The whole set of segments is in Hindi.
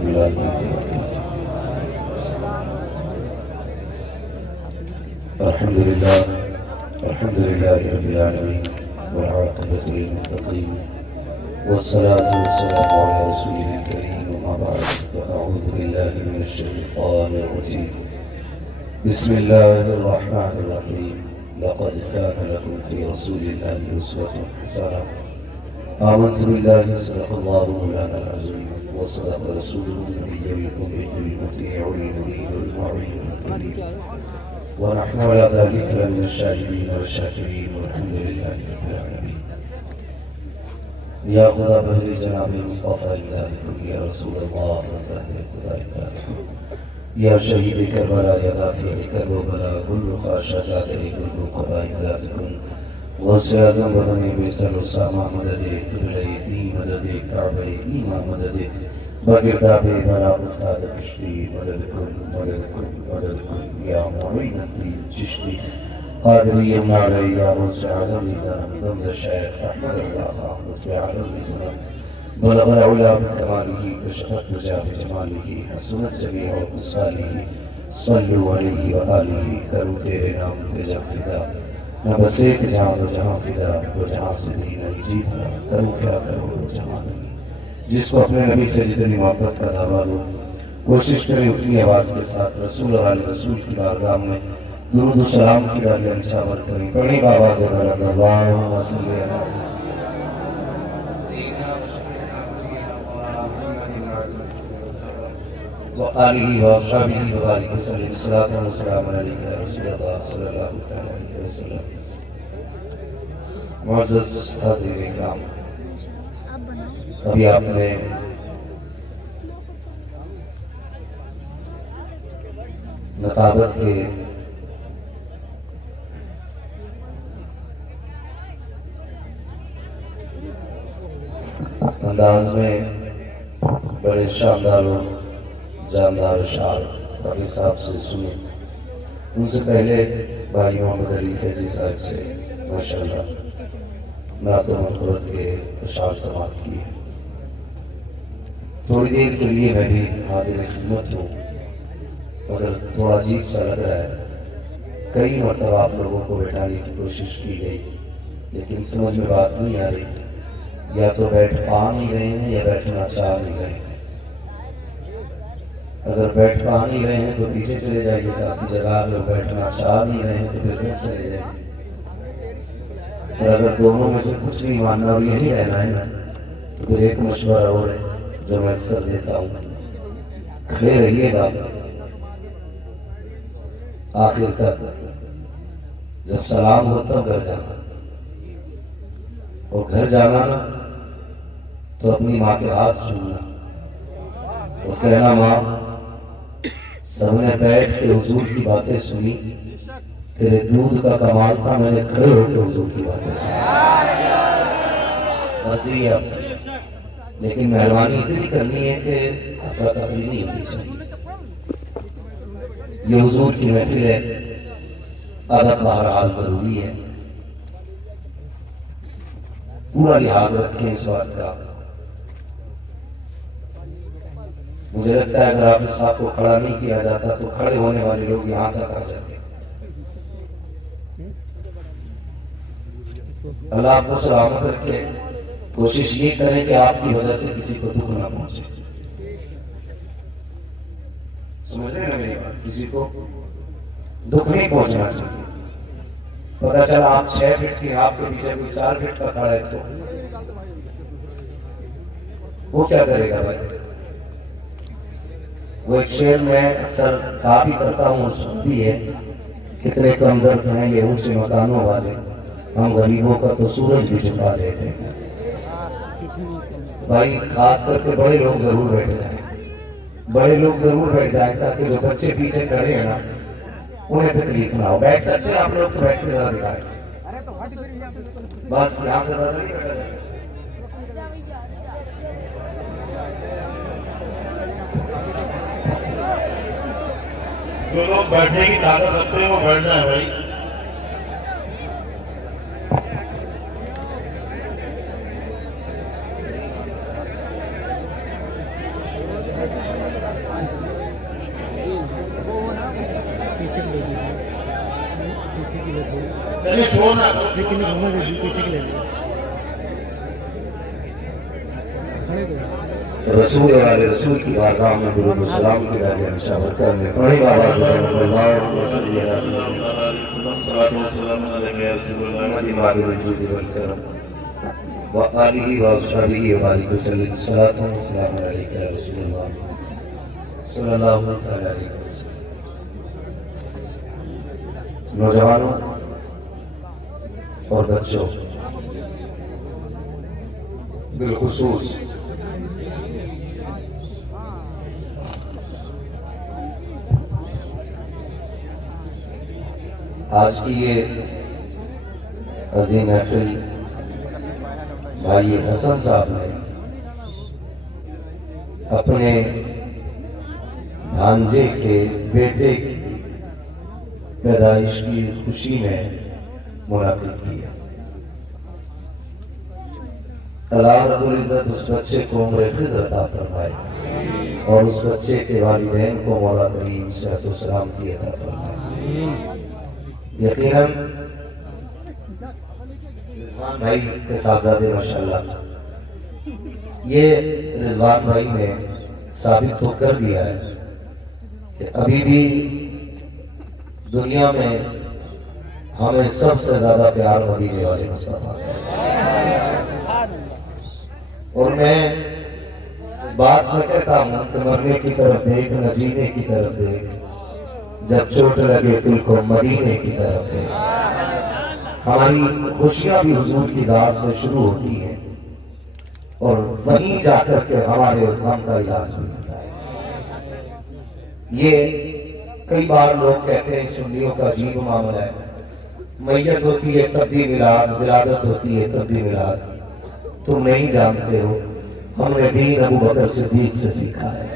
रहमतुल्लाहि वबरकातुहू। अल्हम्दुलिल्लाह अल्हम्दुलिल्लाहि रब्बिल आलमीन वल आक़िबतु लिल मुत्तक़ीन वस्सलातु वस्सलामु अला रसूलिल करीम अम्मा बअद फ़अऊज़ु बिल्लाहि मिनश शैतानिर रजीम बिस्मिल्लाहिर रहमानिर रहीम लक़द कान लकुम फ़ी रसूलिल्लाहि उस्वतुन हसनह आमनतु बिल्लाहि सदक़ल्लाहु मौलानाल अज़ीम व सदक़ रसूलुहुन नबिय्युल उम्मियुल मुतीउल मुनीबुल मु'मिनुल करीम व नहनु अला ज़ालिका लमिनश शाहिदीन व शाकिरीन वल्हम्दुलिल्लाहि रब्बिल आलमीन। या खुदा बहरे जनाब मुस्तफ़ा इमदादकुम या रसूल अल्लाह बहरे खुदा इमदादकुम या शहीद करबला या दाफ़िअ करबला कुल्लु ख़ाशा ज़ातिह कुल्लु क़बा इमदादकुम गौसे आज़म बदन बेसल उसामा मददे क़िबले दी मददे काबे ईमा मददे बगिरदाबे बला उस्ताद चिश्ती मददकुम मददकुम मददकुम या मुईनुद्दीन चिश्ती क़ादरी मौला या गौसे आज़म निज़ाम ज़म्ज़ शेख अहमद रज़ा खान लुत्फ़े आलम निज़ाम बलग़ल उला बिकमालिही कशफ़त दुजा बिजमालिही हसनत जमीअ ख़िसालिही सल्लु अलैहि व आलिही करूँ तेरे नाम पे जब फ़िदा न बस एक जहाँ दो जहाँ फ़िदा दो जहाँ से भी नहीं जी भरा करूँ क्या करूँ दो जहाँ नहीं। जिसको अपने नबी से जितनी मोहब्बत का दावा हो कोशिश करें उतनी आवाज़ के साथ रसूल और आले रसूल की बारगाह में दुरूद व सलाम की डालियाँ निछावर करें। पढ़े बाबा से बलद अल्लाहुम्मा सल्लि अला व आलिही व अस्हाबिही व बारिक वसल्लिम सलातन व सलामन अलैका या रसूलल्लाह सल्लल्लाहु तआला अलैहि वसल्लम। मुअज़्ज़ज़ हाज़िरीन इकराम, अभी आपने नताबत के अंदाज में बड़े शानदार और जानदार अशआर रफ़ी साहब से सुने। उनसे पहले भाई मोहम्मद अली फैज़ी साहब से माशाअल्लाह नातो मनक़ूरत के अशआर समाअत किए। थोड़ी देर के लिए मैं भी हाज़िर खिदमत हूँ, मगर थोड़ा अजीब सा लग रहा है। कई मरतबा आप लोगों को बैठाने की कोशिश की गई लेकिन समझ में बात नहीं आ रही, या तो बैठ पा नहीं रहे हैं या बैठना चाह नहीं रहे हैं। अगर बैठ पा नहीं रहे हैं तो पीछे चले जाइए, काफ़ी जगह अगर बैठना चाह नहीं रहे हैं तो फिर घर चले जाइए। और अगर दोनों में से कुछ नहीं मानना और यही रहना है ना तो फिर एक मशवरा और है जो मैं अक्सर देता हूँ, खड़े रहिएगा आखिर तक, जब सलाम हो तब घर जाना, और घर जाना ना तो अपनी माँ के हाथ छूना और कहना माँ सबने बैठ के हुजूर की बातें सुनी, तेरे दूध का कमाल था, मैंने खड़े होकर हुजूर की बातें सुनी। मर्जी है आपकी, लेकिन मेहरबानी इतनी करनी है कि अफरा तफरी नहीं होनी चाहिए। ये हुजूर की महफिल है, अदब बहरहाल जरूरी है, पूरा लिहाज रखें इस बात का। मुझे लगता है अगर आप इस बात को खड़ा नहीं किया जाता तो खड़े होने वाले लोग यहाँ तक आ जाते। अल्लाह आपको सलामत रखे। कोशिश ये करें कि आपकी वजह से किसी को दुख ना पहुंचे। समझ रहे हैं ना मेरी बात? किसी को दुख नहीं पहुंचना चाहिए। पता चला आप 6 फीट की, आपके पीछे कोई 4 फीट का खड़ा है तो वो क्या करेगा भाई? वो एक शेर में अक्सर कहा भी करता हूँ, भी है, कितने कमजोर हैं ये ऊंचे मकानों वाले, हम गरीबों का तो सूरज भी झुका देते हैं। भाई खास करके बड़े लोग जरूर बैठ जाएं, बड़े लोग जरूर बैठ जाएं ताकि जो बच्चे पीछे खड़े हैं ना उन्हें तकलीफ ना हो। बैठ सकते हैं आप लोग तो बैठ के जरा दिखाएं, बस यहाँ से ज्यादा नहीं बैठा जा सकता। जो लोग बैठने की ताकत रखते हैं वो बैठ जाए भाई। पीछे की ले लीजिए, पीछे की ले थोड़ी, चलिए शोर ना करो, पीछे की शोर ना घूमने करो, दीजिए, पीछे की ले लीजिए। खड़े करो। रसूल वाले रसूल की बारगाह में दुरूद सलाम की राह इंशाअल्लाह करने बड़ी आवाज में अल्लाह वसल्लम सल्लल्लाहु अलैहि वसल्लम व आलिहि व अस्हाबिहि व बारिक वसल्लम सलातु व सलाम अलैका या रसूलल्लाह सल्लल्लाहु अलैहि वसल्लम। नौजवानों और बच्चों, बिलखुसूस आज की ये अजीम महफिल भाई हसन साहब ने अपने भांजे के बेटे की पैदाइश की खुशी में मुनाकिद किया। अल्लाह रब्बुल इज्जत उस बच्चे को उम्र खिज़ अता फरमाए और उस बच्चे के वालिदैन को मौला करीम सेहत व सलामती अता फरमाए। यकीनन रिजवान भाई के साहबजादे माशाअल्लाह, ये रिजवान भाई ने साबित तो कर दिया है कि अभी भी दुनिया में हमें सबसे ज्यादा प्यार मदीने वाले मुस्तफा से। और मैं बात में कहता हूं कि मरने की तरफ देख न जीने की तरफ देख, जब चोट लगे दिल को मदीने की तरफ देख। हमारी खुशियां भी हुजूर की जात से शुरू होती हैं और वहीं जाकर के हमारे गम का इलाज भी होता है। ये कई बार लोग कहते हैं सुन्नियों का अजीब मामला है, मैयत होती है तब भी मिलाद, विलादत होती है तब भी मिलाद। तुम नहीं जानते हो, हमने दीन अबू बकर सिद्दीक से सीखा है,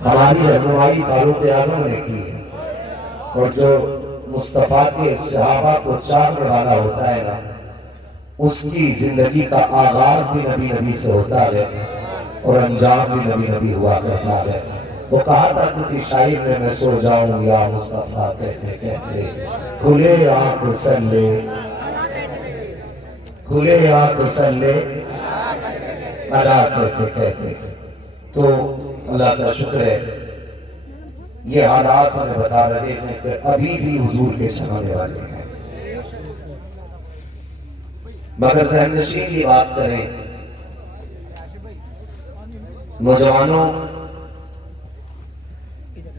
हमारी रहनुमाई फारूक आजम ने की है। और जो मुस्तफा के सहाबा को चाहने वाला होता है ना, उसकी जिंदगी का आगाज भी नबी नबी से होता है और अंजाम भी नबी नबी हुआ करता है। वो कहा था किसी शायर ने, मैं सो जाऊं या मुस्तफा कहते कहते, खुले आंख सल्ले, खुले आंख सल्ले अदा कहते कहते। तो अल्लाह का शुक्र है, ये हालात हमें बता रहे हैं कि अभी भी हुजूर के चाहने वाले हैं। मगर ज़हननशीं की बात करें, नौजवानों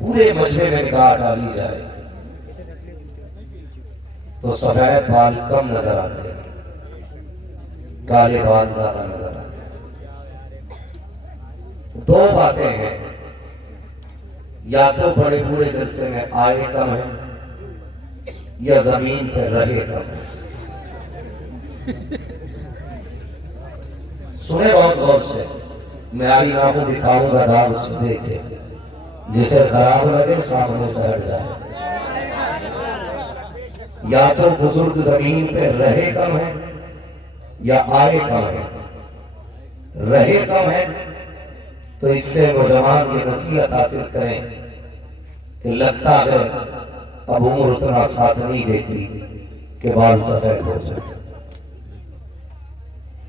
पूरे मजमे में निगाह डाली जाए तो सफेद बाल कम नजर आते हैं, काले बाल ज्यादा नजर आते हैं। दो बातें हैं, या तो बड़े बूढ़े जलसे में आए कम है या जमीन पर रहे कम है। सुने बहुत गौर से, मैं आई आंखों दिखाऊंगा दाग उसको देखे, जिसे खराब लगे सामने से हट जाए। या तो बुजुर्ग जमीन पे रहे कम है या आए कम है। रहे कम है तो इससे नौजवान ये नसीहत हासिल करें कि लगता है अब उम्र उतना साथ नहीं देती कि बाल सफेद हो जाए।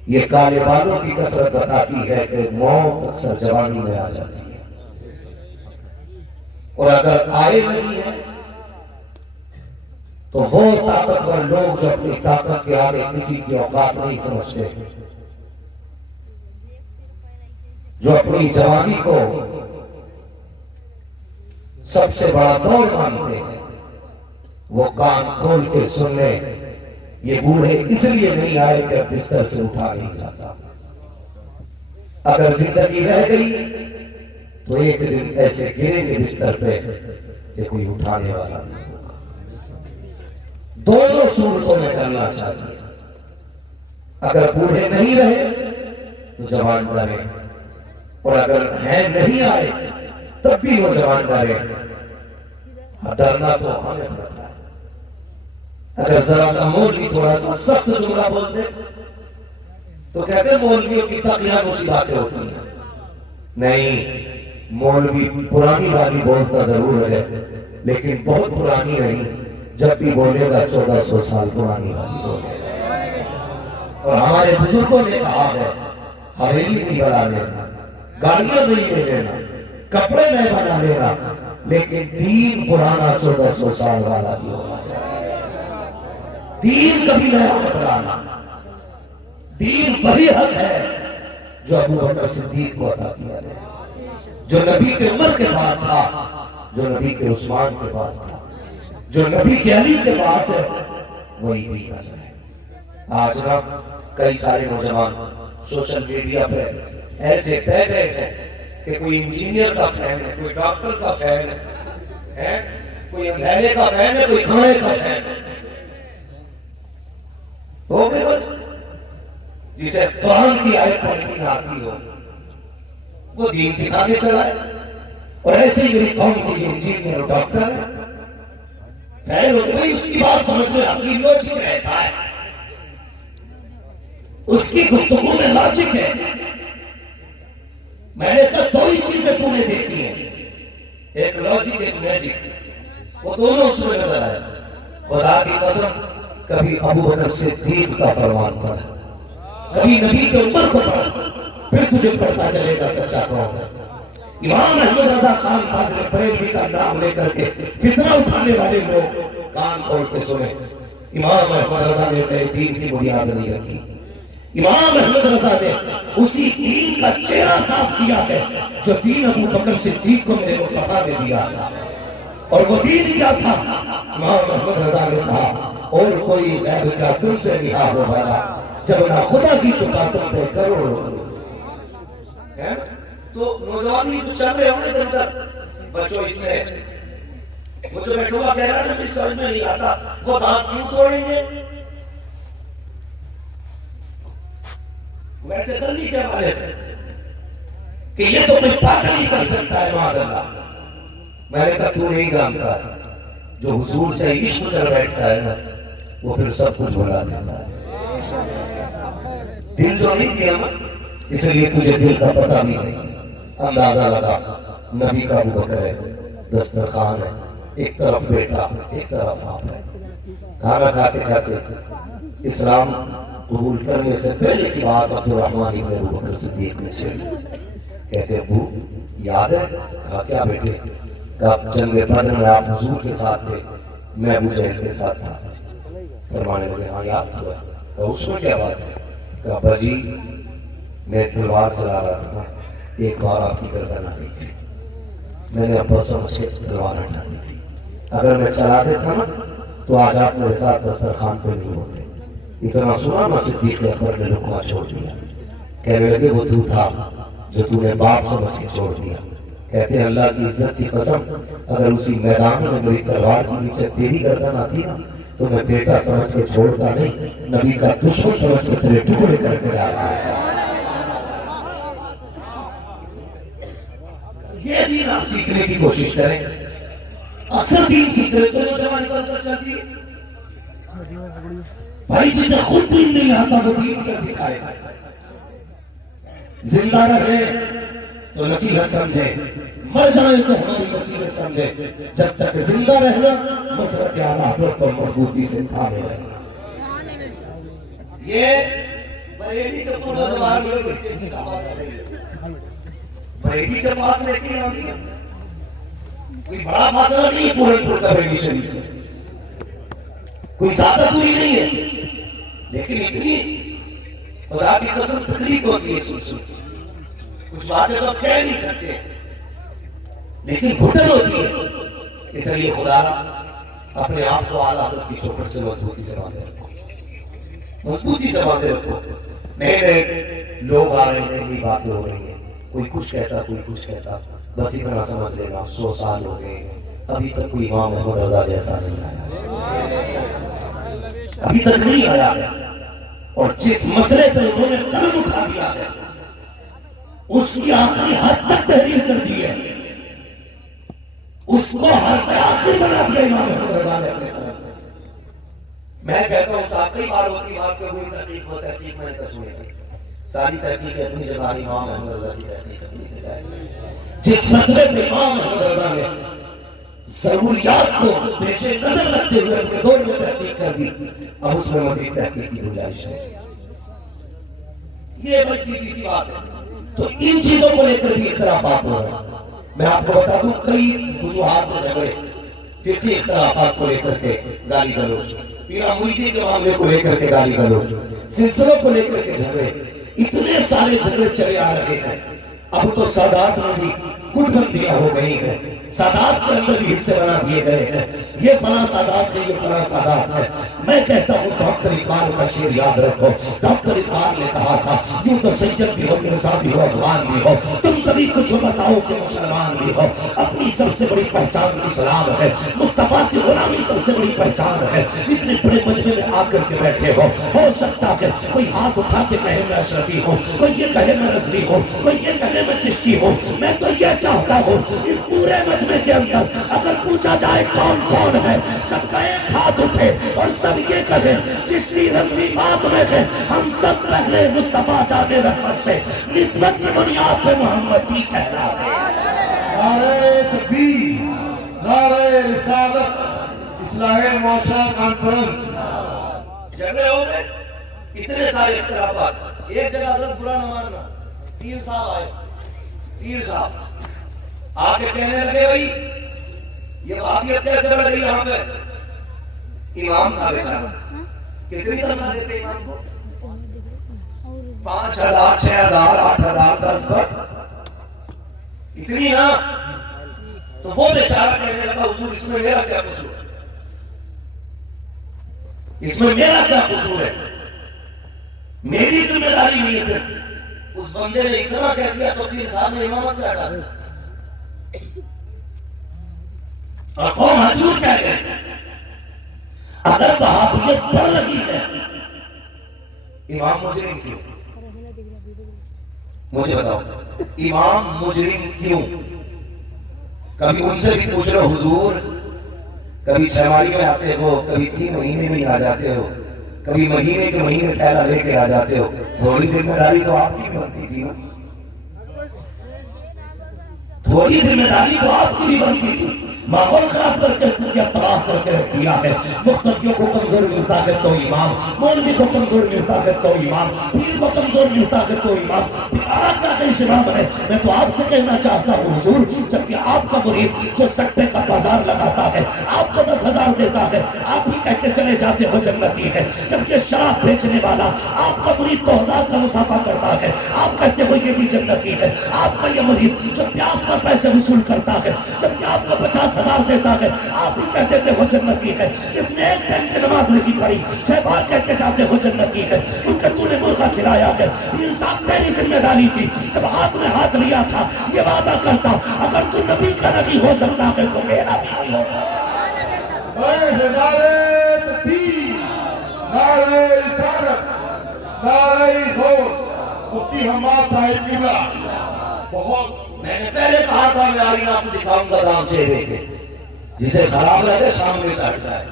ये काले बालों की कसरत बताती है कि मौत अक्सर जवानी में आ जाती है। और अगर आए लगी है तो वो ताकतवर लोग जो अपनी ताकत के आगे किसी की औकात नहीं समझते, जो अपनी जवानी को सबसे बड़ा दौर मानते हैं, वो कान खोल के सुन ले, ये बूढ़े इसलिए नहीं आए कि अब बिस्तर से उठा नहीं जाता। अगर जिंदगी रह गई तो एक दिन ऐसे गिरेंगे बिस्तर पे कि कोई उठाने वाला नहीं होगा। दोनों सूरतों में करना चाहिए। अगर बूढ़े नहीं रहे तो जवान डरे, और अगर है नहीं आए तब भी वो जवान डरे। डरना तो हमें पड़ता है। अगर जरा सा मौलवी थोड़ा सा सख्त जुमला बोल दे तो कहते मौलवियों की तकिया मुसीबतें होती हैं। नहीं, मौलवी पुरानी वाली बोलता जरूर है, लेकिन बहुत पुरानी नहीं। जब भी बोलेगा 1400 साल पुरानी वाली बोलेगा। और हमारे बुजुर्गों ने कहा है, हवेली नहीं बना लेना, गाड़ियां नहीं ले लेना, कपड़े नहीं बना लेना, लेकिन दीन पुराना 1400 साल वाला भी होना चाहिए। दीन कभी नया मत लाना। दीन वही हक है जो अबू बकर सिद्दीक को अता किया गया, जो नबी के उमर के पास था, जो नबी के उस्मान के पास था, जो नबी के अली के पास है, वही दीन असल है। आज ना कई सारे नौजवान सोशल मीडिया पे ऐसे तय गए हैं कि कोई इंजीनियर का फैन है, कोई डॉक्टर का फैन है, कोई अंधेरे का फैन है, कोई खाने का फैन है। हो गए बस। जिसे कुरान की आयत पढ़नी ना आती हो वो दीन सिखाने चला है। और ऐसे ही मेरी कौम के लिए इंजीनियर और डॉक्टर है, फैन हो गई, उसकी बात समझ में आती, लॉजिक रहता है, उसकी गुफ्तगू में लॉजिक है। मैंने कहा दो ही चीजें तूने देखी है, एक लॉजिक एक मैजिक, वो दोनों उसमें नजर आए। खुदा की कसम, कभी अबू बकर सिद्दीक का फरमान पढ़ा, कभी नबी के उम्र को पढ़ा, फिर तुझे पता चलेगा सच्चा कौन है। इमाम अहमद रजा खान फाजिल बरेलवी का नाम लेकर के फितना उठाने वाले लोग कान खोल के सुने। इमाम अहमद रजा ने नए दीन की बुनियाद नहीं रखी। इमाम अहमद रजा ने उसी दीन का चेहरा साफ किया है जो दीन अबू बकर सिद्दीक को मेरे मुस्तफा ने दिया था। और वो दीन क्या था? इमाम अहमद रजा ने कहा, और कोई गैब क्या तुमसे रिहा हो वाला, जब ना खुदा की छुपा तुम पे करोड़ों है। तो नौजवान ही तो चल रहे होंगे इधर उधर, बचो इससे। वो जो बैठा हुआ कह रहा है मुझे समझ में नहीं आता, वो दांत क्यों तोड़ेंगे? वैसे करनी क्या वाले से कि ये तो कोई पागल ही कर सकता है माज़अल्लाह। मैंने कहा तू नहीं जानता, जो हुजूर से इश्क कर बैठता है ना, वो फिर सब कुछ भुला देता है। दिल जो नहीं दिया ना, इसलिए तुझे दिल का पता भी नहीं। अंदाजा लगा, नबी का अबू बकर है, दस्तरखान है, एक तरफ बेटा एक तरफ आप है। खाना खाते खाते इस्लाम कबूल करने से पहले की बात अब्दुर्रहमान इब्न अबू बकर सिद्दीक ने छेड़ी। कहते अबू याद है? कहा क्या बेटे? कहा जंग बदर में आप हुजूर के साथ थे, मैं अबू जहल के साथ था। फरमाने लगे हाँ याद तो है। कहा उसमें क्या बात है? कहा बाजी मैं तलवार चला रहा था, एक बार आपकी गर्दन आ गई थी, मैंने अब्बा समझ के तलवार हटा दी थी। अगर मैं चला देता ना तो आज आप मेरे साथ दस्तरखान पे नहीं होते। इतना सुना ना सिद्दीक अकबर ने लुकमा छोड़ दिया। कहने लगे वो तू था जो तूने बाप समझ के छोड़ दिया। कहते हैं अल्लाह की इज्जत की कसम, अगर उसी मैदान में मेरी तलवार के नीचे तेरी गर्दन आती ना तो मैं बेटा समझ के छोड़ता नहीं, नबी का दुश्मन समझ के तेरे टुकड़े करके डालता। ये दीन आप सीखने की कोशिश करें। असल दीन सीख रहे तो जमाने पर चलती है भाई, जिसे खुद दीन नहीं आता वो दीन क्या सिखाएगा? जिंदा रहे तो नसीहत समझे, मर जाए तो हमारी नसीहत समझे। जब तक जिंदा रहना मसरत आखिरत पर मजबूती से उठाने रहना। ये बरेली के पूर्वजवार में बरेली के पास रहती है, कोई बड़ा फासला नहीं है पूरनपुर का बरेली शरीफ से, कोई ज्यादा दूरी नहीं है, लेकिन इतनी खुदा की कसम तकलीफ होती है सुन कुछ बातें तो कह नहीं सकते, लेकिन घुटन होती है। इसलिए खुदा अपने आप को आला हज़रत की चौखट से मजबूती से बांधे रखो, मजबूती से बांधे रखो। नए नए लोग आ रहे हैं, नई बातें हो रही है, कोई कुछ कहता कोई कुछ कहता, बस इतना समझ लेना 100 साल हो गए, अभी तक कोई इमाम अहमद रजा जैसा नहीं आया, अभी तक नहीं आया। और जिस मसले पर उन्होंने कलम उठा दिया है उसकी आखिरी हद तक तहरीर कर दी है, उसको हर आखिर बना दिया इमाम अहमद रजा ने अपने तरफ से। मैं कहता हूं साहब कई बार होती बात को कोई तहकीक हो, तहकीक मैंने तो सुनी, सारी तहकीक अपनी जगह, इमाम अहमद रजा की तहकीक अपनी जगह। जिस फतवे में इमाम अहमद रजा ने जरूरियात को पेशे नजर रखते हुए अपने दौर में तहकीक कर दी, अब उसमें मजीद तहकीक की गुंजाइश है। ये बड़ी सीधी सी बात है। तो इन चीजों को लेकर भी इख्तिलाफात हो रहे हैं। मैं आपको बता दूं, कई वजूहात से झगड़े, फिक्री इख्तिलाफात को लेकर के गाली गलौज, पीरा मुरीदी के मामले को लेकर के गाली गलौज, सिलसिलों को लेकर के झगड़े, इतने सारे झगड़े चले आ रहे हैं। अब तो सादात में भी गुटबंदियां हो गई हैं, सादात के अंदर भी हिस्से बना दिए गए हैं। ये फला सादात है, ये फला सादात है। मैं कहता हूँ डॉक्टर इकबाल का शेर याद रखो। डॉक्टर इकबाल ने कहा था, यूं तो सैयद भी हो, मिर्जा भी हो, अफगान भी हो, तुम सभी कुछ बताओ कि मुसलमान भी हो। अपनी सबसे बड़ी पहचान इस्लाम है, मुस्तफा की गुलामी सबसे बड़ी पहचान है। इतने बड़े मजमे में आकर के बैठे हो सकता है कोई हाथ उठा के कहे मैं अशरफी हूँ, कोई ये कहे मैं रजवी हूँ, कोई ये कहे मैं चिश्ती हूँ। मैं तो ये चाहता हूँ इस पूरे मजमे के अंदर अगर पूछा जाए कौन कौन है, सबका एक हाथ उठे और सब ये कहे चिश्ती रजवी बात में है। हम सब पहले मुस्तफा जाने रहमत से निस्बत की बुनियाद पे मोहम्मदी कहलाते हैं। नारे तकबीर, नारे रिसालत, इस्लाह मौशरा कॉन्फ्रेंस। झगड़े हो गए, इतने सारे इख्तिलाफात। एक जगह अगर बुरा न मानना, पीर साहब आए, पीर साहब आके कहने लगे भाई ये वहाबियत कैसे बढ़ गई यहाँ पे। इमाम था बेचारा, कितनी तनख्वाह देते इमाम को? 5,000, 6,000, 8,000, 10 बस इतनी ना। तो वो बेचारा कहने लगा हुजूर इसमें मेरा क्या कसूर है, इसमें मेरा क्या कसूर है, मेरी जिम्मेदारी नहीं है। सिर्फ उस बंदे ने इतना कह दिया तो पीर साहब ने इमामत से हटा दिया और कौन मजबूर कह गए। अगर वहाबियत बढ़ रही है, इमाम मुजरिम क्यों? मुझे बताओ, इमाम मुजरिम क्यों? कभी उनसे भी पूछ लो, हुजूर कभी 6 माही में आते हो, कभी 3 महीने में आ जाते हो, कभी महीने के महीने थैला लेके आ जाते हो। थोड़ी जिम्मेदारी तो आपकी भी बनती थी ना, थोड़ी जिम्मेदारी तो आपकी भी बनती थी। माहौल खराब करके दुनिया तबाह करके रख दिया है। मुख्तदियों को कमजोर मिलता है तो इमाम, मौलवी को कमजोर मिलता है तो इमाम, पीर को कमजोर मिलता है तो इमाम। इमाम है। मैं तो आपसे कहना चाहता हूँ हुजूर, जबकि आपका मुरीद जो सट्टे का बाजार लगाता है, आपको 10,000 देता है, आप ही कह के चले जाते हो जन्नती है। जबकि शराब बेचने वाला आपका मुरीद 2,000 का मुसाफा करता है, आप कहते हो ये भी जन्नती है। आपका ये मुरीद जो ब्याज पर पैसे वसूल करता है, जबकि आपको 50,000 देता है, आप ही कह देते हो जन्नती है। जिसने एक टाइम की नमाज नहीं पढ़ी, 6 बार कह के जाते हो जन्नती है, क्योंकि तूने मुर्गा खिलाया है। पीर साहब तेरी जिम्मेदारी थी, जब हाथ में हाथ लिया था ये वादा करता, अगर तू नबी का नबी हो सकता है तो मेरा भी नहीं होगा। नारे तकबीर, नारे रिसालत, नारे गौस, मुफ्ती हम्माद साहिब किबला। बहुत मैंने पहले कहा था मैं आईना आपको दिखाऊंगा दाम चेहरे के, जिसे खराब लगे सामने से हटता है।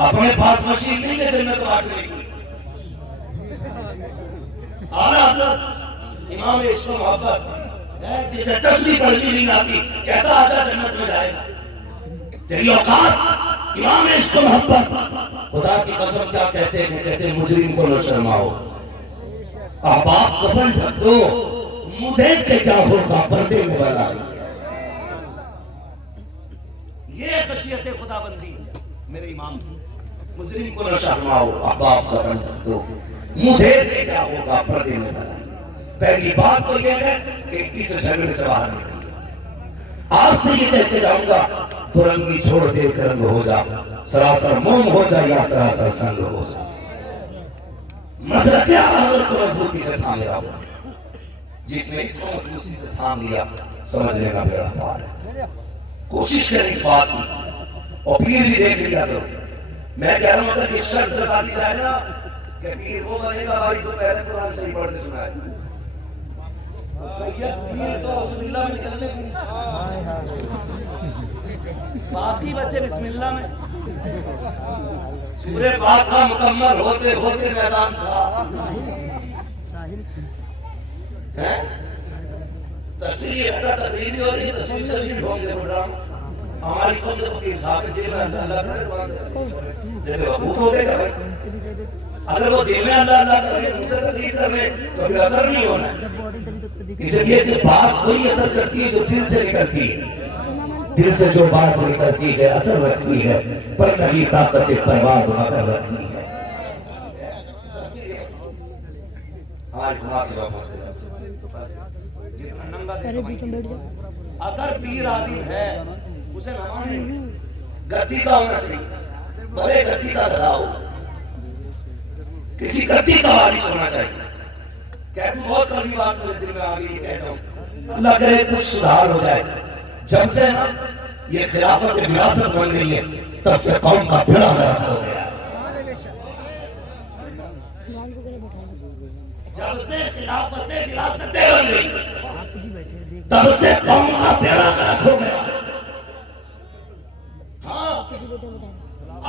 अपने पास मशीन नहीं है जन्नत बांटने की। आला हज़रत इमाम इश्क़ व मोहब्बत है, जिसे तस्बीह पढ़नी नहीं आती, कहता आजा जन्नत में जाएगा। तेरी औकात इमाम इश्क़ व मोहब्बत। खुदा की कसम क्या कहते हैं? कहते हैं मुजरिम को न शर्माओ, अहबाब कफन ढक दो, मुंह देख के क्या होगा पर्दे में बना। ये खशियत खुदाबंदी मेरे इमाम की। मुजरिम को न शर्माओ, अहबाब कफन ढक दो, मुंह देख के क्या होगा पर्दे में बना। पहली बात तो यह है कि इस झगड़े से बाहर निकलिए। आपसे ये कहते जाऊंगा, दुरंगी छोड़ दे रंग हो जा, सरासर मोम हो जा या सरासर संग हो जा। मसलके आला को मजबूती से थामे रहो। जिसने इसको मजबूती से थाम लिया, समझने का बेड़ा पार है। कोशिश करें इस बात की, और पीर भी देख लिया। तो मैं कह रहा हूं अगर इस शर्त लगा दी जाए ना कि पीर वो बनेगा भाई जो पहले कुरान सही पढ़ के सुनाए। पीर तो बिस्मिल्लाह में निकलने की बात ही बचे। बिस्मिल्लाह में सूरे फातिहा मुकम्मल होते होते मैदान साफ है। तस्वीर ये हटा तकरीर भी हो रही है, तस्वीर से भी ढोंग के बोल रहा हूँ। हमारी कौन देखो कि साथ दिल में अल्लाह अल्लाह करे बात है, बेवकूफ हो गए भाई। अगर वो दिल में अल्लाह अल्लाह करके मुझसे तकरीर कर ले तो फिर असर नहीं होना है। इसलिए कि बात वही असर करती है जो दिल से निकलती है। दिल से जो बात निकलती है असर रखती है, पर नहीं ताकत परवाज मगर रखती है। जितना नंगा अगर पीर आलिम है उसे न माने, गद्दी का होना चाहिए, भले गद्दी का गधा हो, किसी गद्दी का वारिस होना चाहिए। क्या तू बहुत कभी बात मेरे दिल में आ गई, कहता हूँ अल्लाह करे कुछ सुधार हो जाए। जब से ना ये खिलाफत विरासत बन गई है तब से कौम का बेड़ा गर्क हो गया। जब से खिलाफत विरासत बन गई तब से कौम का बेड़ा गर्क हो गया। हाँ,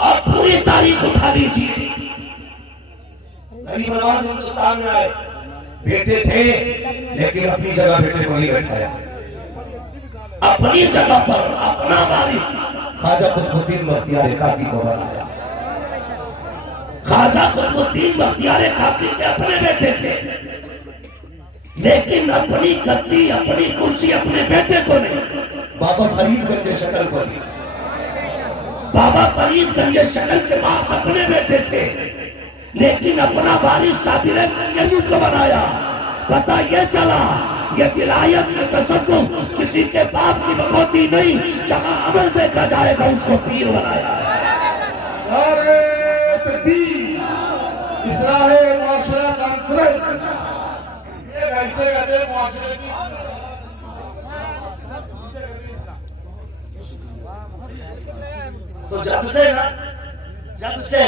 आप पूरी तारीख उठा लीजिए। गरीब नवाज हिंदुस्तान में आए, बेटे थे लेकिन अपनी जगह बेटे को नहीं बैठाया, अपनी जगह पर अपना वारिस ख्वाजा कुतुबुद्दीन बख्तियार काकी को बनाया। ख्वाजा कुतुबुद्दीन बख्तियार काकी के अपने बेटे थे, लेकिन अपनी गद्दी अपनी कुर्सी अपने बेटे को नहीं, बाबा फरीदगंज शक्ल को दी। बाबा फरीदगंज शक्ल के पास अपने बेटे थे, लेकिन अपना वारिस साबिर को बनाया। पता ये चला ये विलायत की तसव्वुफ किसी के बाप की बकौती नहीं, जहां अमल देखा जाएगा उसको पीर बनाया। नारे तकबीर, इस्लाहे मुआशरा कॉन्फ्रेंस, ये कैसे कहते हैं मुआशरे की? तो जब से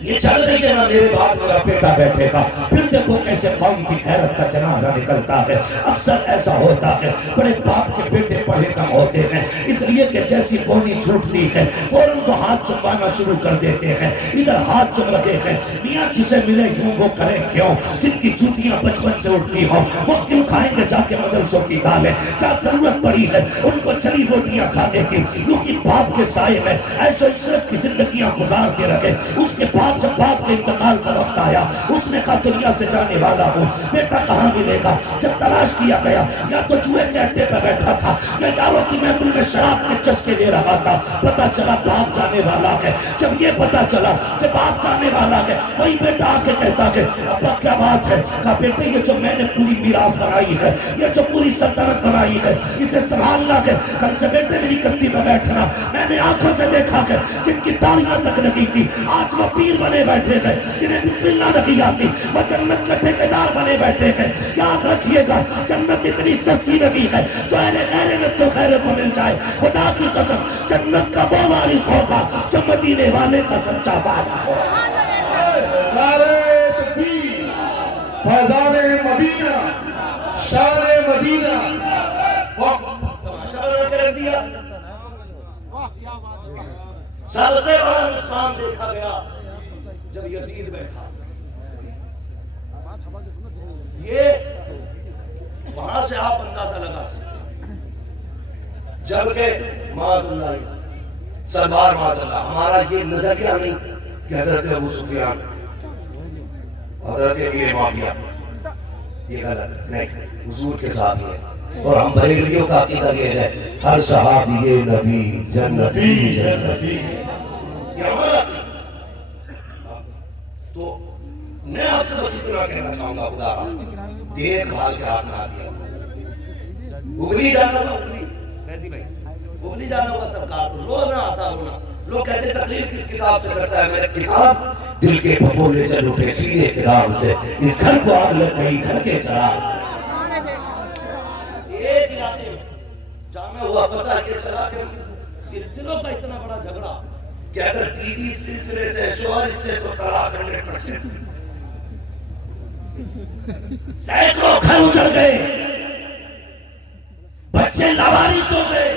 ये चल रही है ना, मेरे बाद मेरा बेटा बैठेगा, फिर देखो कैसे कौम की खैरत का जनाजा निकलता है। अक्सर ऐसा होता है, बड़े बाप के बेटे पढ़े कम होते हैं, इसलिए कि जैसी बोनी छूटती है फौरन वो हाथ चुपाना शुरू कर देते हैं। इधर हाथ चुप रखे हैं, मियां जिसे मिले यूं वो करें क्यों? जिनकी जूतियां बचपन से उठती हो वो क्यों खाएंगे जाके मदरसों की दालें? क्या जरूरत पड़ी है उनको चली रोटियां खाने की? क्योंकि बाप के साये में ऐशो इशरत की जिंदगियां गुजारते रखे। उसके बाद जब बाप के इंतकाल का वक्त आया, उसने कहा दुनिया से जाने वाला हूँ, बेटा कहाँ मिलेगा? जब तलाश किया गया, या तो जुए के अड्डे पर बैठा था या यारों की महफिल में शराब के चस्के ले रहा था। पता चला बाप जाने वाला है। जब ये पता चला कि बाप जाने वाला है, वही बेटा आके कहता है अब्बा क्या बात है? कहा बेटे ये जो मैंने पूरी मीरास बनाई है, ये जो पूरी सल्तनत बनाई है, इसे संभालना है। कल से बेटे मेरी गद्दी पर बैठना। मैंने आंखों से देखा है जिनकी तालियां तक नहीं थी आज वो पीर बने बैठे हैं, जिन्हें बिस्मिल्लाह नहीं आती वो जन्नत के ठेकेदार बने बैठे हैं। याद रखिएगा जन्नत इतनी सस्ती नहीं है जो अहले खैर में तो खैर को मिल जाए। खुदा की कसम जन्नत का वो वारिस होगा जो मदीने वाले का सच्चा वारिस होगा। नारे तकबीर, फैज़ाने मदीना, शाने मदीना। तमाशा बना के रख दिया। सबसे बड़ा नुकसान देखा गया जब यजीद बैठा। ये वहां से आप अंदाजा लगा सकते, जबकि माज़अल्लाह सरदार माज़अल्लाह हमारा ये नजरिया नहीं कि हजरत अबू सुफियान हजरत अमीर मुआविया ये गलत नहीं, हुजूर के साथ है। और हम बरेलियों का अकीदा ये है हर सहाबी ये नबी जन्नती जन्नती। तो मैं आपसे बस इतना कहना चाहूंगा, खुदा देखभाल के हाथ में आ दिया। उगली जाना होगा, उगली वैसी भाई उगली जाना होगा सरकार को, रोना आता रोना। लोग कहते तकलीफ किस किताब से करता है? मेरे किताब दिल के पपोले चल उठे सीधे किताब से, इस घर को आग लग गई घर के चराग से। एक इलाके में जाना हुआ, पता ये चला कि सिलसिलों का इतना बड़ा झगड़ा कि अगर बीवी सिलसिले से शौहर से तो तलाक 100%। सैकड़ों घर उजड़ गए, बच्चे लावारिस हो गए।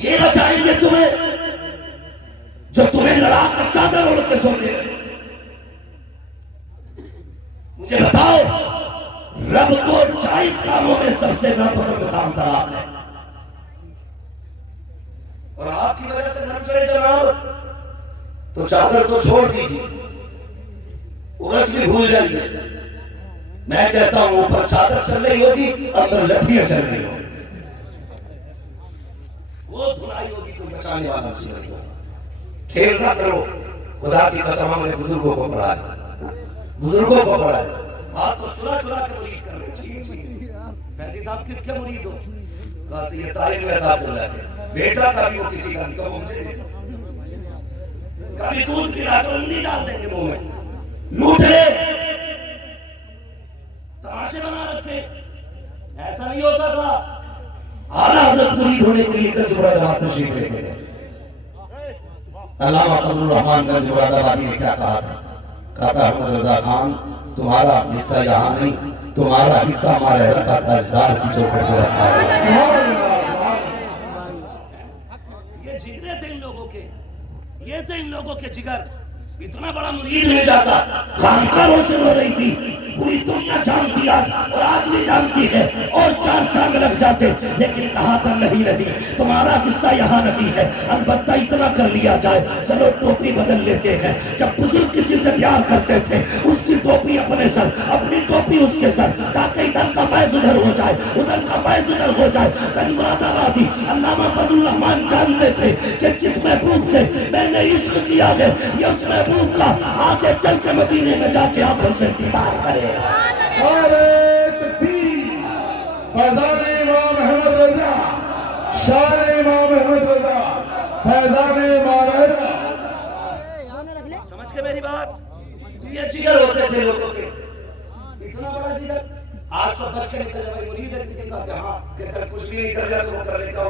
ये बचाएंगे तुम्हें जो तुम्हें लड़ा कर चादर ओढ़ के सोते। मुझे बताओ रब को जायज कामों सबसे नापसंद काम तलाक है। और आपकी वजह से घर चले जनाब तो चादर तो छोड़ दीजिए, उर्स भी भूल जाइए। मैं कहता हूं ऊपर चादर चल रही होगी, अंदर लठियां चल रही होगी, वो धुलाई होगी, कोई बचाने वाला सूरज को। खेल ना करो, खुदा की कसम हमने बुजुर्गों को पढ़ा है, बुजुर्गों को पढ़ा है। आपको चुरा चुरा के मुरीद कर रहे फैजी साहब किसके मुरीद हो? ये ताहिर में साहब चल रहा है, बेटा का भी वो किसी का नहीं, मुझे दे दो। कभी दूध पिला कर नहीं डाल देंगे मुंह में, लूट ले, तमाशे बना रखे। ऐसा नहीं होता था। आला हजरत मुरीद होने के लिए गंज मुरादाबाद तशरीफ ले गए। अल्लामा फजलुर रहमान गंज मुरादाबादी ने क्या कहा था? कहा था अहमद रजा खान तुम्हारा हिस्सा यहाँ नहीं, तुम्हारा हिस्सा हमारे हल्का ताजदार की चौखट पर रखा है। ये जिगरे थे इन लोगों के, ये थे इन लोगों के जिगर। इतना बड़ा मुरीद नहीं जाता, खानका रोशन हो रही थी, पूरी दुनिया जानती आज और आज भी जानती है, और चार चांद लग जाते। लेकिन कहा था नहीं नहीं, तुम्हारा हिस्सा यहाँ नहीं है। अलबत्ता इतना कर लिया जाए, चलो टोपी बदल लेते हैं। जब बुजुर्ग किसी से प्यार करते थे, उसकी टोपी अपने सर, अपनी टोपी उसके सर, ताकि इधर का बैज उधर हो जाए, उधर का बैज उधर हो जाए। कल मुरादाबादी अल्लामा फजलुर रहमान जानते थे कि जिस महबूब से मैंने इश्क किया है, ये उस महबूब का आगे चल के मदीने में जाके आंखों से दीदार करे। फैजान इमाम अहमद रजा, शान इमाम अहमद रजा, फैजान इमाम। समझ के मेरी बात? ये जिगर होते थे लोगों के, इतना बड़ा जिगर। आज तो बच के निकल जाए, मुरीद है किसी का, हाँ कुछ भी नहीं कर रहा तो वो कर लेगा।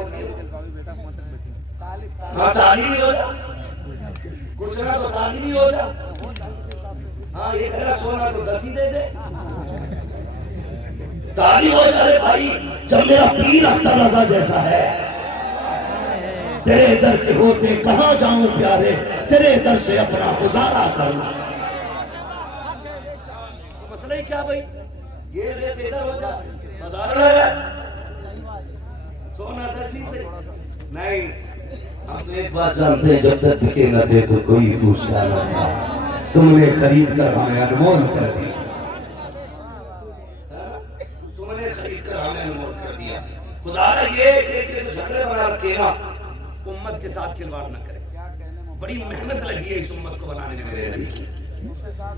हाँ तालीमी हो जा, कुछ ना तो तालीमी हो जा। हाँ ये कह रहा सोना तो 10 ही दे दे, तालीम हो जा। भाई जब मेरा पीर अख्तर रजा जैसा है, तेरे दर के होते कहां जाऊं प्यारे, तेरे दर से अपना गुजारा करूं। तो मसला ही क्या भाई, ये बेदर हो जा, बाजार लगा सोना 10 ही से नहीं। हम तो एक बात जानते हैं, जब तक बिके न थे तो कोई पूछता न था, तुमने खरीद कर हमें अनमोल कर दिया, तुमने खरीद कर हमें अनमोल कर दिया। खुदा ये जो झगड़े बना रखे ना, उम्मत के साथ खिलवाड़ न करे। बड़ी मेहनत लगी है इस उम्मत को बनाने में, मेरे नबी की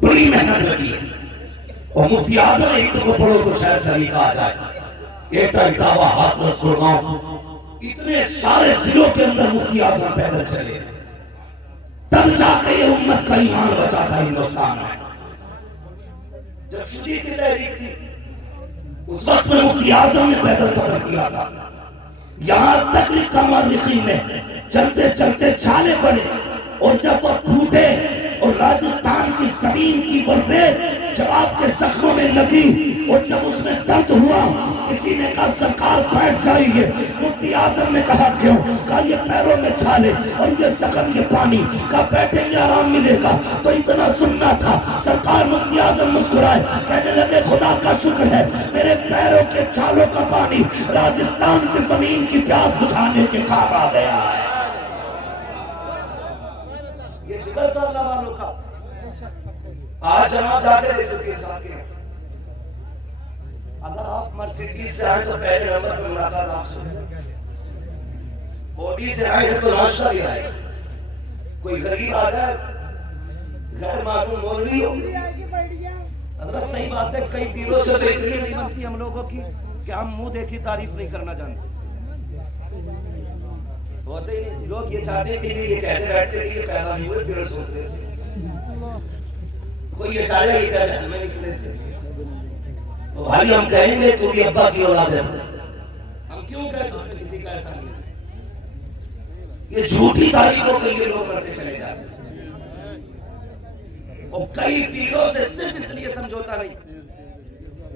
बड़ी मेहनत लगी है। और मुफ्ती आजम एक को पढ़ो तो शायद सलीका आ जाए। एटा इटावा हाथरस गुड़गांव, इतने सारे जिलों के अंदर मुफ्ती आजम पैदल चले, तब जाके ये उम्मत का ईमान बचा था हिंदुस्तान में। जब शुदी की तहरीक थी, उस वक्त में मुफ्ती आजम ने पैदल सफर किया था। यहां तक लिखा मौलिकीन ने, चलते चलते छाले पड़े, और जब वो टूटे और राजस्थान की जमीन की वो रेत जब आपके जख्मों में लगी, और जब उसमें दर्द हुआ, किसी ने कहा सरकार बैठ जाइए। मुफ्ती आजम ने कहा क्यों? कहा ये पैरों में छाले और ये जख्म, ये पानी का बैठेंगे आराम मिलेगा। तो इतना सुनना था। सरकार मुफ्ती आजम मुस्कुराए, कहने लगे खुदा का शुक्र है, मेरे पैरों के छालों का पानी राजस्थान की जमीन की प्यास बुझाने के काम आ गया है। ये जिगर था अल्लाह वालों का। आज जनाब जाते रहे पीर साहब के, अगर आप मर्सिडीज से आए तो पहले नंबर पर मुलाकात आपसे, ओडी से आए तो नाश्ता ही आए, कोई गरीब आ जाए, गैर मालूम मौलवी हो। हजरत सही बात है, कई पीरों से तो इसलिए नहीं बनती हम लोगों की कि हम मुंह देखी तारीफ नहीं करना जानते। होते ही लोग ये चाहते कि ये कहते बैठते कि ये पैदा नहीं हुए, पीर सोचते थे। कोई ये चाह रहा है ये पैदा में निकले थे, तो भाई हम कहेंगे तू भी अब्बा की औलाद है, हम क्यों कहें तो किसी का ऐसा नहीं। ये झूठी तारीफों के लिए लोग करते चले जाते हैं, और कई पीरों से सिर्फ इसलिए समझौता नहीं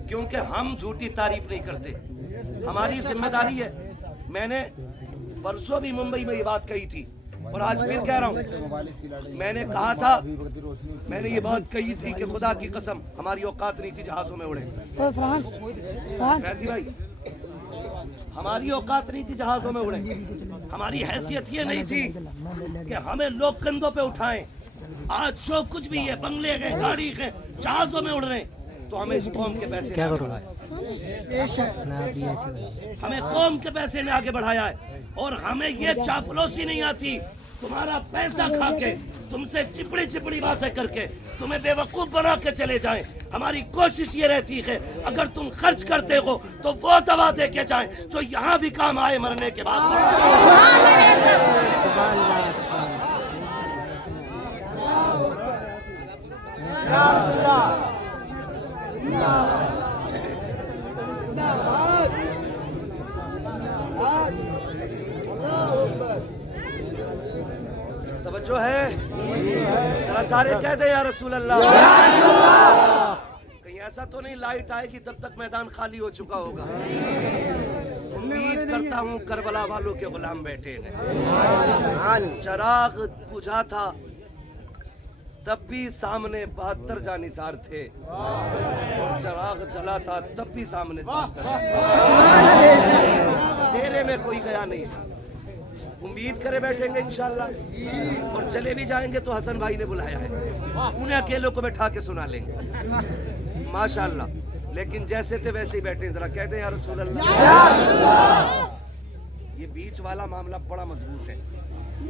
क्योंकि हम झूठी तारीफ नहीं करते, हमारी जिम्मेदारी है। मैंने परसों भी मुंबई में ये बात कही थी और आज फिर कह रहा हूँ। मैंने कहा था, मैंने ये बात कही थी कि खुदा की कसम हमारी औकात नहीं थी जहाजों में उड़े। फैजी भाई हमारी औकात नहीं थी जहाजों में उड़े, हमारी हैसियत ये नहीं थी कि हमें लोग कंधों पे उठाएं। आज जो कुछ भी है, बंगले हैं, गाड़ी है, जहाजों में उड़ रहे हैं, तो हमें इस कौम के पैसे क्या करोगे? हमें कौम के पैसे ने आगे बढ़ाया है, और हमें ये चापलूसी नहीं आती तुम्हारा पैसा खा के, तुमसे चिपड़ी चिपड़ी बातें करके तुम्हें बेवकूफ बना के चले जाएं। हमारी कोशिश ये रहती है अगर तुम खर्च करते हो तो वो दवा दे के जाएं जो यहाँ भी काम आए मरने के बाद। तवज्जो है, जरा सारे कह दे या रसूल अल्लाह। कहीं ऐसा तो नहीं लाइट आएगी तब तक मैदान खाली हो चुका होगा। उम्मीद करता हूँ करबला वालों के गुलाम बैठे हैं। चिराग बुझा था तब भी सामने 72 जानिसार थे, और चिराग जला था तब भी सामने तेरे में कोई गया नहीं था। उम्मीद करे बैठेंगे इंशाल्लाह, और चले भी जाएंगे तो हसन भाई ने बुलाया है, उन्हें अकेलों को बैठा के सुना लेंगे माशाल्लाह। लेकिन जैसे थे वैसे ही बैठे। जरा कहते हैं या रसूल अल्लाह। ये बीच वाला मामला बड़ा मजबूत है,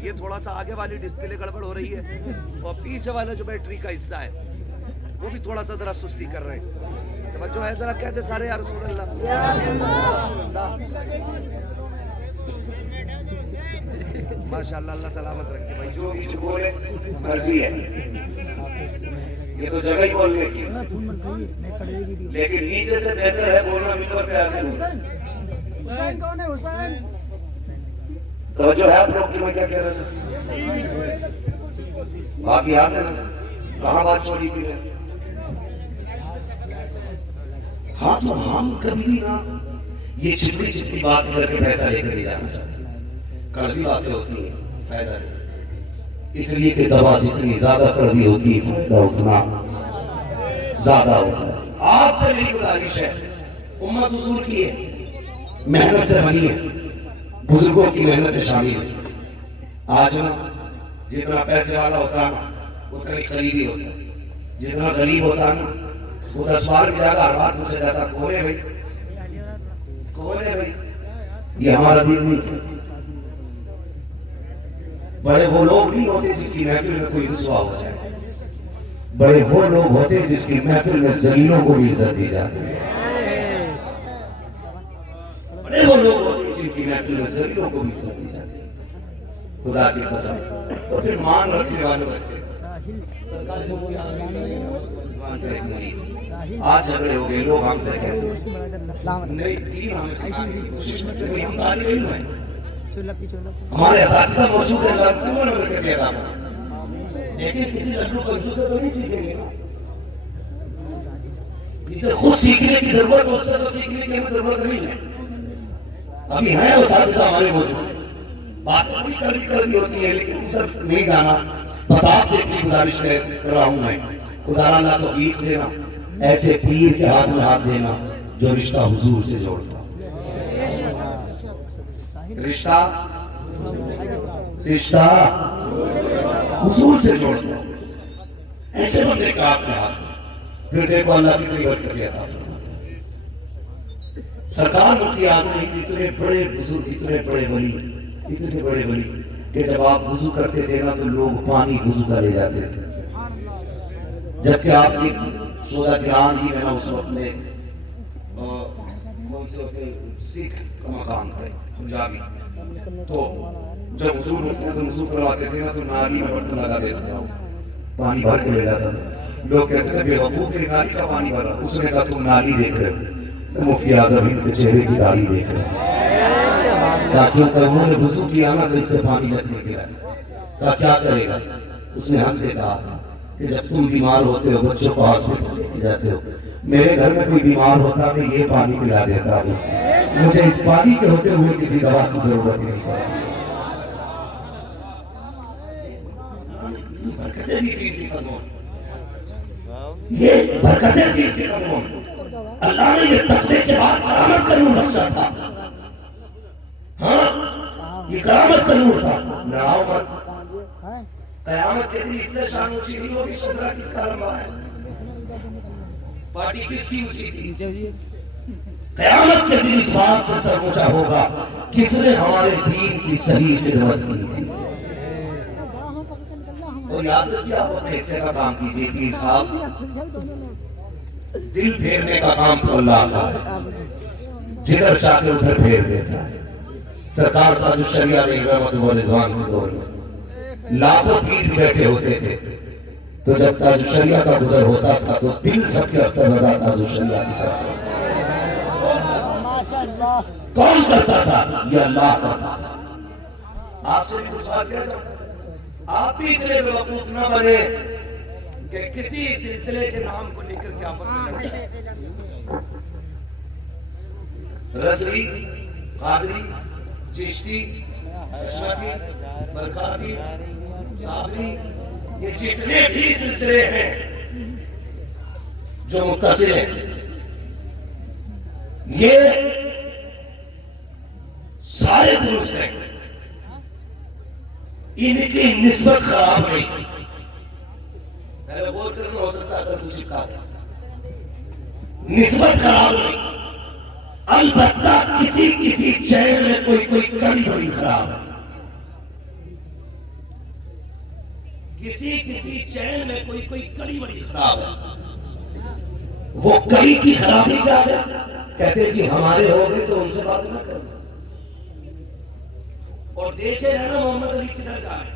ये थोड़ा सा आगे वाली डिस्प्ले गड़बड़ हो रही है, और पीछे वाला जो बैटरी का हिस्सा है वो भी थोड़ा सा जरा सुस्ती कर रहे हैं। तो बच्चों है, जरा कहते सारे या रसूल अल्लाह। माशाल्लाह, अल्लाह सलामत रखे भाई। जो भी बोले मर्जी है, ये तो जगह ही बोलने की, लेकिन नीचे से बेहतर है बोलना मिंबर पे आके। हुसैन कौन है? हुसैन तो जो है आप लोग की मैं क्या कह रहे थे, बाकी याद है ना कहाँ बात छोड़ी थी? हाँ, तो हम कभी भी ना ये चिपड़ी चिपड़ी बात करके पैसा लेकर नहीं जाना चाहते। कड़वी बातें होती है, फायदा नहीं, इसलिए कि दवा जितनी ज्यादा कड़वी होती है फायदा उतना ज्यादा होता है। आपसे मेरी गुजारिश है, उम्मत हुजूर की है, मेहनत से बनी है, बुजुर्गों की मेहनत शामिल है। आज ना जितना पैसे वाला होता है उतना ही करीबी होता है, जितना गरीब होता है ना वो 10 बार भी जाएगा, हर बार पूछा जाता कौन है भाई, कौन है भाई। ये हमारा दिन नहीं। बड़े वो लोग नहीं होते जिसकी महफिल में कोई रुसवा हो जाए, बड़े वो लोग होते जिसकी महफिल में जलीलों को भी इज्जत दी जाती है। बड़े वो लोग होते जिनकी महफिल में जलीलों को भी इज्जत दी जाती है। खुदा की कसम। तो फिर मान रखने वाले रखे। आज झगड़े हो गए, लोग हमसे कहते हैं नहीं, दीन हमें सिखाने की कोशिश करते हैं, हम गाली नहीं हुए। हमारे असातिज़ा मौजूद है, क्यों न बरकत अता फरमाए, लेकिन किसी लड्डू कंजूस से तो नहीं सीखेंगे ना। जिसे खुद सीखने की जरूरत है उससे तो सीखने की हमें जरूरत नहीं है। अभी है असातिज़ा हमारे मौजूद, बात बड़ी कड़वी कड़वी होती है, लेकिन उधर नहीं जाना। बस आपसे इतनी गुजारिश कर रहा हूं मैं, खुदा अल्लाह तौफीक देना, ऐसे पीर के हाथ में हाथ देना जो रिश्ता हुजूर से जोड़ता, रिश्ता रिश्ता हुजूर से जोड़ता, ऐसे बंदे के हाथ में हाथ। फिर देखो अल्लाह कितनी बरकत अता फरमाता है। सरकार मुफ्ती आज़म इतने बड़े बुजुर्ग, इतने बड़े वली कि जब आप वुजू करते थे ना तो लोग पानी वुजू का ले जाते थे, जबकि आप एक 16 गिरान ही में ना उस वक्त में कौन से होते सिख का मकान था पंजाबी, तो जब वुजू करवाते थे ना तो नाली में बर्तन लगा देते थे, पानी भर के ले जाता था। लोग कहते थे बेवकूफ, मेरी नाली का पानी भर रहा। उसने कहा तुम नाली देख रहे हो, तो मुफ्ती आज़म इनके चेहरे की दाढ़ी देख रहे हो। क्यों कर उन्होंने वुजू किया ना तो इससे पानी लगने गिरा। क्या करेगा? उसने हंस के कहा था कि जब तुम बीमार होते हो बच्चों को हॉस्पिटल लेके जाते हो, मेरे घर में कोई बीमार होता तो ये पानी पिला देता है, मुझे इस पानी के होते हुए किसी दवा की जरूरत नहीं पड़ती। ये बरकतें थी कदमों। अल्लाह ने ये तकवे के बाद करामत करने बख्शा था। ये करामत का नूर था। लड़ाओ मत, कयामत के दिन इससे शान ऊंची नहीं होगी। शजरा किसका लंबा है, पार्टी किसकी ऊंची थी। कयामत के दिन इस बात से सर ऊंचा होगा किसने हमारे दीन की सही खिदमत की थी। और याद रखिए, आप अपने हिस्से का काम कीजिए। पीर साहब दिल फेरने का काम तो अल्लाह का, जिधर चाहे उधर फेर देता है। सरकार का जो शरिया ने रहमतुल्लाह रिजवान के दौर में लाखों पीर बैठे होते थे, तो जब ताज शरिया का गुजर होता था तो दिल सबके अख्तर रजा ताज शरिया की करता। कौन करता था, ये अल्लाह करता था। आपसे भी कुछ बात किया जाए, आप भी इतने बेवकूफ न बने कि किसी सिलसिले के नाम को लेकर के आपस में लड़े। रज़वी, कादरी, चिश्ती, हशमती, बरकाती, साबरी, ये जितने भी सिलसिले हैं जो मुत्तसिल हैं, ये सारे दुरुस्त हैं। इनकी निस्बत खराब नहीं। पहले बोल कर हो सकता है कुछ चिपका दे, निस्बत खराब नहीं। अलबत्ता किसी किसी चैन में कोई कोई कड़ी बड़ी खराब है। किसी किसी चैन में कोई कोई कड़ी बड़ी खराब है। वो कड़ी की खराबी क्या है, कहते कि हमारे हो गए तो उनसे बात ना करना। और देखे रहना मोहम्मद अली किधर जा रहे,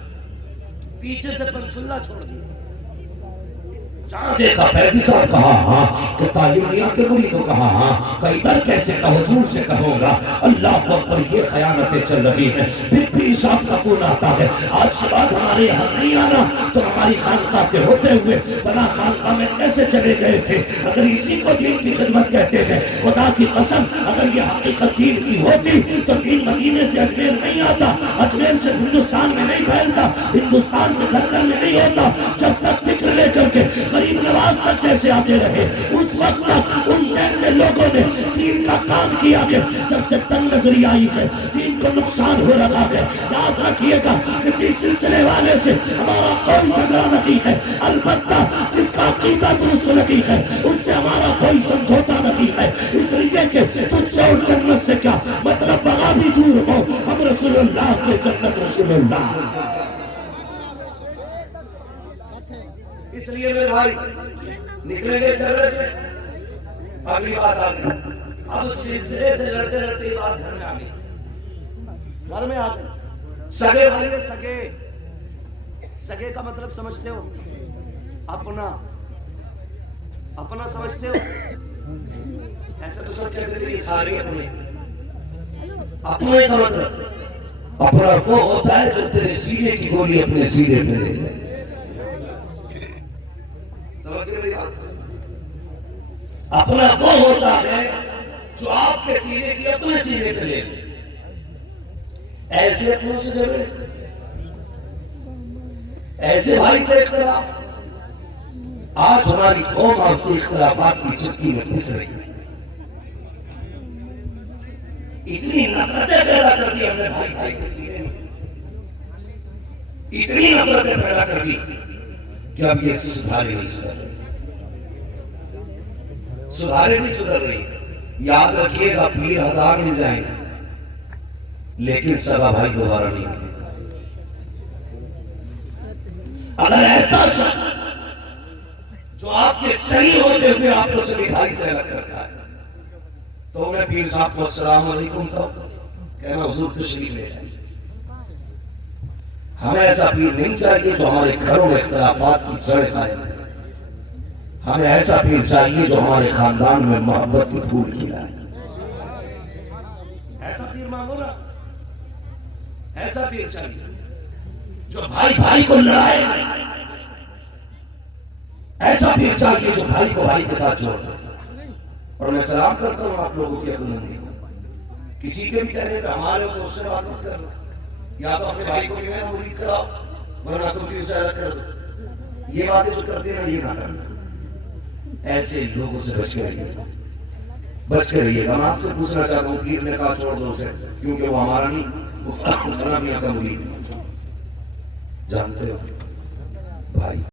पीछे से पंचुल्ला छोड़ दिया। देखा फैजी साहब कहा हाँ, कि तालिमिया के मुरीदों कहा हाँ, कई दर कैसे कहो, जोर से कहूंगा अल्लाह अकबर, ये खयानतें चल रही हैं। फिर साहब का फोन आता है, आज के बाद हमारे यहाँ नहीं आना, तो हमारी खानका के होते हुए फला खानका में कैसे चले गए थे। अगर इसी को दीन की खिदमत कहते हैं, खुदा की कसम अगर ये हकीकत दीन की होती तो दीन मदीने से अजमेर नहीं आता, अजमेर से हिंदुस्तान में नहीं फैलता, हिंदुस्तान के घर घर में नहीं होता। जब तक फिक्र लेकर के गरीब नवाज तक जैसे आते रहे, उस वक्त तक उन जैसे लोगों ने दीन का काम किया है। जब से तंग नजरी आई है, दीन को नुकसान हो रहा है। याद रखिएगा, किसी सिलसिले वाले से हमारा कोई झगड़ा नहीं है, अलबत्ता जिसका अकीदा दुरुस्त नहीं है उससे हमारा कोई समझौता नहीं है। इसलिए कि तुझसे और जन्नत से क्या मतलब, वहां भी दूर हो, हम रसूलुल्लाह के जन्नत रसूलुल्लाह। इसलिए मेरे भाई निकलेंगे झगड़े से, अगली बात आ गई। अब सिलसिले से लड़ते लड़ते ये बात घर में आ गई, घर में आ गई। सगे भाई, सगे सगे का मतलब समझते हो, अपना अपना समझते हो। ऐसे तो सब कहते थे सारे अपने, अपने का मतलब अपना वो होता है जो तेरे सीने की गोली अपने सीने पे ले ले। मेरी बात, अपना वो होता है जो आपके सीने की अपने सीने पे ले। ऐसे अपनों से झगड़े, ऐसे भाई से इख्तिलाफ। आज हमारी कौम आपसे इख्तिलाफात की चुटकी में पिस रही है। इतनी नफरतें पैदा कर दी हमने भाई भाई के सीने में, इतनी नफरतें पैदा कर दी कि अब ये सुधारे नहीं सुधर रही, सुधारे नहीं सुधर रही। याद रखिएगा, पीर 1000 मिल जाएंगे लेकिन सगा भाई दोबारा नहीं मिलेगा। अगर ऐसा शख्स जो आपके सही होते हुए आपको सभी भाई से अलग करता है, तो मैं पीर साहब को अस्सलाम वालेकुम कहना हुजूर तशरीफ ले जाए। हमें ऐसा पीर नहीं चाहिए जो हमारे घरों में इख्तिलाफात की जड़ कायम करे। हमें ऐसा पीर चाहिए जो हमारे खानदान में मोहब्बत के फूल खिलाए। ऐसा पीर मांगो ना, ऐसा पीर चाहिए जो भाई भाई को लड़ाए। ऐसा पीर चाहिए जो भाई को भाई के साथ जोड़ दे। और मैं सलाम करता हूं आप लोगों की अक्लमंदी को। किसी के भी कहने पे हमारे हो तो उससे बात मत करना, या तो अपने भाई को भी मेरा मुरीद कराओ, वरना तुम भी उसे अलग कर दो। ये बातें जो करते ना, ये ना करना। ऐसे लोगों से बच के रहिए, बच के रहिएगा। मैं आपसे पूछना चाहता हूँ, पीर ने कहा छोड़ दो उसे, क्योंकि वो हमारा नहीं। गुफरान मियां का मुरीद जानते हो भाई।